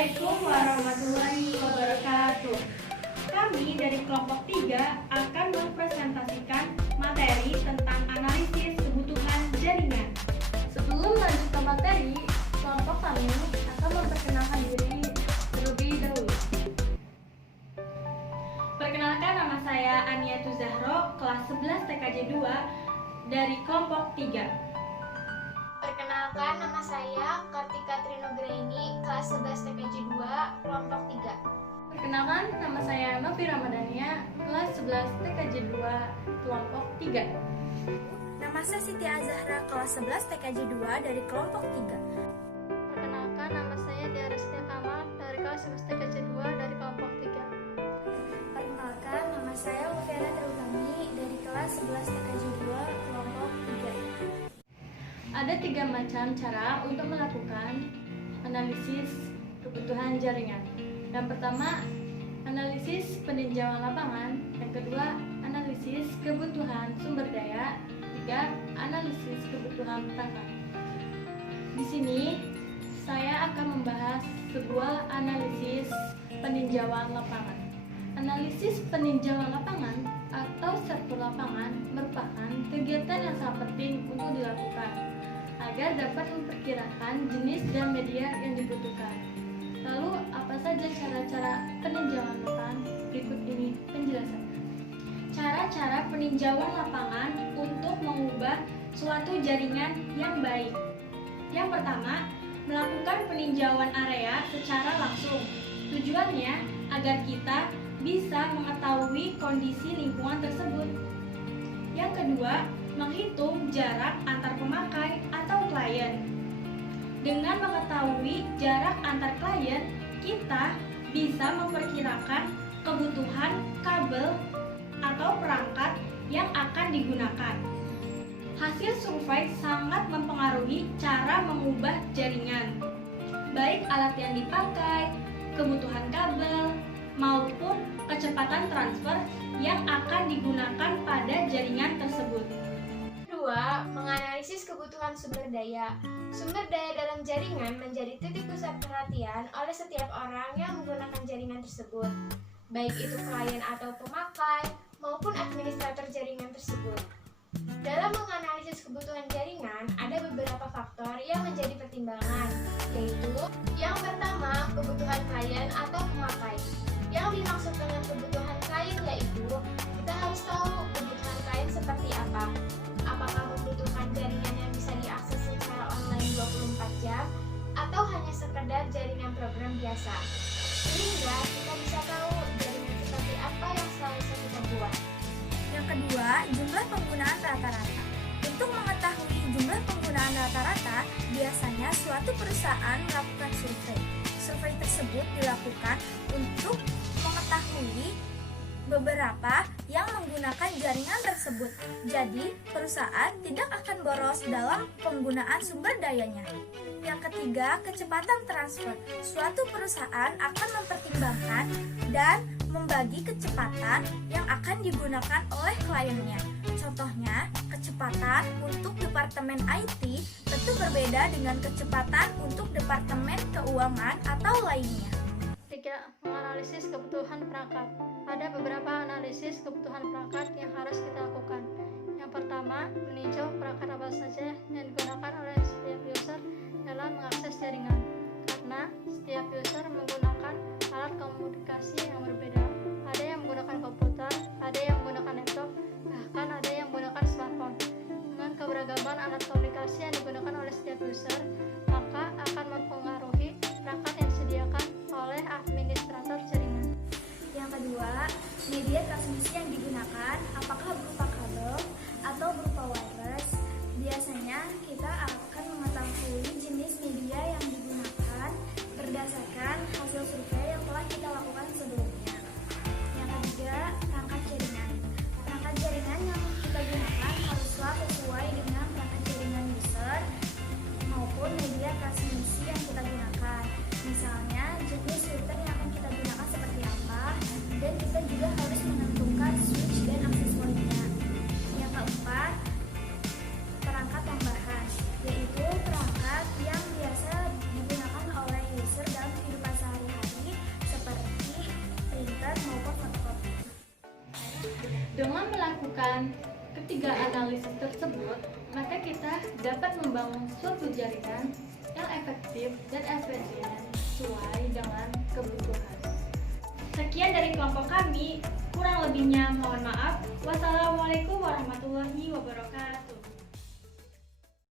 Assalamualaikum warahmatullahi wabarakatuh. Kami dari kelompok 3 akan mempresentasikan materi tentang analisis kebutuhan jaringan. Sebelum lanjut ke materi, kelompok kami akan memperkenalkan diri terlebih dahulu. Perkenalkan, nama saya Aniatu Zahro, kelas 11 TKJ 2 dari kelompok 3. Perkenalkan, nama saya Kartika Trinugraini, kelas 11 TKJ 2, kelompok 3. Perkenalkan, nama saya Novi Ramadhania, kelas 11 TKJ 2, kelompok 3. Nama saya Siti Azahra, kelas 11 TKJ 2 dari kelompok 3. Perkenalkan, nama saya Dia Restia Kamal dari kelas 11 TKJ 2 dari kelompok 3. Perkenalkan, nama saya Lufiana Terutami dari kelas 11 TKJ 2, kelompok 3. Ada 3 macam cara untuk melakukan analisis kebutuhan jaringan. Yang pertama, analisis peninjauan lapangan. Yang kedua, analisis kebutuhan sumber daya. Tiga, analisis kebutuhan perangkat. Di sini, saya akan membahas sebuah analisis peninjauan lapangan. Analisis peninjauan lapangan atau server lapangan merupakan kegiatan yang sangat penting untuk dilakukan agar dapat memperkirakan jenis dan media yang dibutuhkan. Lalu, apa saja cara-cara peninjauan lapangan? Berikut ini penjelasan. Cara-cara peninjauan lapangan untuk mengubah suatu jaringan yang baik. Yang pertama, melakukan peninjauan area secara langsung. Tujuannya agar kita bisa mengetahui kondisi lingkungan tersebut. Yang kedua, menghitung jarak antar pemakai atau klien. Dengan mengetahui jarak antar klien, kita bisa memperkirakan kebutuhan kabel atau perangkat yang akan digunakan. Hasil survei sangat mempengaruhi cara mengubah jaringan, baik alat yang dipakai, kebutuhan kabel, maupun kecepatan transfer yang akan digunakan pada jaringan tersebut. Kedua, menganalisis kebutuhan sumber daya. Sumber daya dalam jaringan menjadi titik pusat perhatian oleh setiap orang yang menggunakan jaringan tersebut, baik itu klien atau pemakai maupun administrator jaringan tersebut. Dalam menganalisis kebutuhan jaringan, ada beberapa faktor yang menjadi pertimbangan, yaitu yang pertama, kebutuhan klien atau pemakai. Yang dimaksud dengan kebutuhan klien yaitu kita harus tahu kebutuhan klien seperti apa. Apakah membutuhkan jaringan yang bisa diakses secara online 24 jam atau hanya sekedar jaringan program biasa. Sehingga kita bisa tahu jaringan seperti apa yang seharusnya kita buat. Yang kedua, jumlah penggunaan rata-rata. Untuk mengetahui jumlah penggunaan rata-rata, biasanya suatu perusahaan melakukan survei. Survei tersebut dilakukan untuk mengetahui beberapa yang menggunakan jaringan tersebut. Jadi, perusahaan tidak akan boros dalam penggunaan sumber dayanya. Yang ketiga, kecepatan transfer. Suatu perusahaan akan mempertimbangkan dan membagi kecepatan yang akan digunakan oleh kliennya. Contohnya, kecepatan untuk departemen IT tentu berbeda dengan kecepatan untuk departemen keuangan atau lainnya. 3. Menganalisis kebutuhan perangkat. Ada beberapa analisis kebutuhan perangkat yang harus kita lakukan. Yang pertama, meninjau perangkat apa saja yang digunakan oleh setiap user dalam mengakses jaringan. Karena setiap user menggunakan alat komunikasi yang berbeda. Ada yang menggunakan komputer, ada yang menggunakan laptop, bahkan ada yang menggunakan smartphone. Dengan keberagaman alat komunikasi yang digunakan oleh setiap user, maka akan mempengaruhi perangkat yang disediakan oleh administrator jaringan. Yang kedua, media transmisi yang digunakan apakah berupa kabel atau berupa wireless. Biasanya kita akan mengetahui jenis media yang digunakan Dengan melakukan ketiga analisis tersebut, maka kita dapat membangun suatu jaringan yang efektif dan efisien sesuai dengan kebutuhan. Sekian dari kelompok kami, kurang lebihnya mohon maaf. Wassalamualaikum warahmatullahi wabarakatuh.